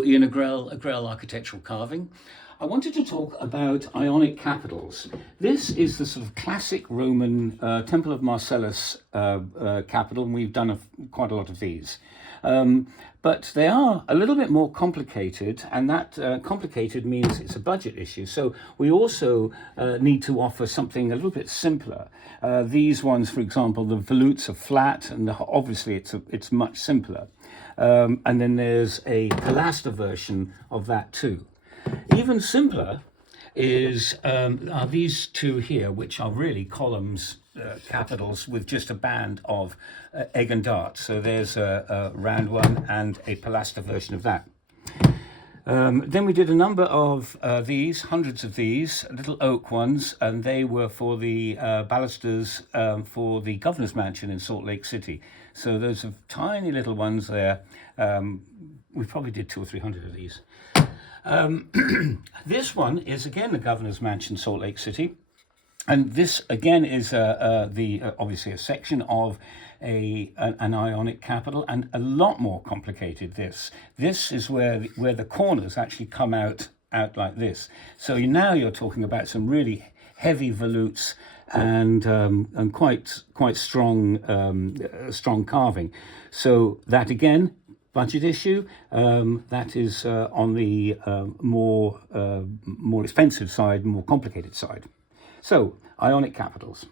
Hello, Ian Agrell, Agrell Architectural Carving. I wanted to talk about Ionic Capitals. This is the sort of classic Roman Temple of Marcellus capital, and we've done quite a lot of these. But they are a little bit more complicated, and that complicated means it's a budget issue. So we also need to offer something a little bit simpler. These ones, for example, the volutes are flat, and obviously it's much simpler. And then there's a pilaster version of that too. Even simpler are these two here, which are really columns, capitals with just a band of egg and dart. So there's a round one and a pilaster version of that. Then we did a number of these, hundreds of these, little oak ones, and they were for the balusters for the governor's mansion in Salt Lake City. So those are tiny little ones there. We probably did 200 or 300 of these. This one is again the governor's mansion, Salt Lake City. And this again is obviously a section of an Ionic capital, and a lot more complicated. This is where the corners actually come out like this. So now you're talking about some really heavy volutes and quite strong carving. So that again, budget issue. That is on the more expensive side, more complicated side. So, Ionic Capitals.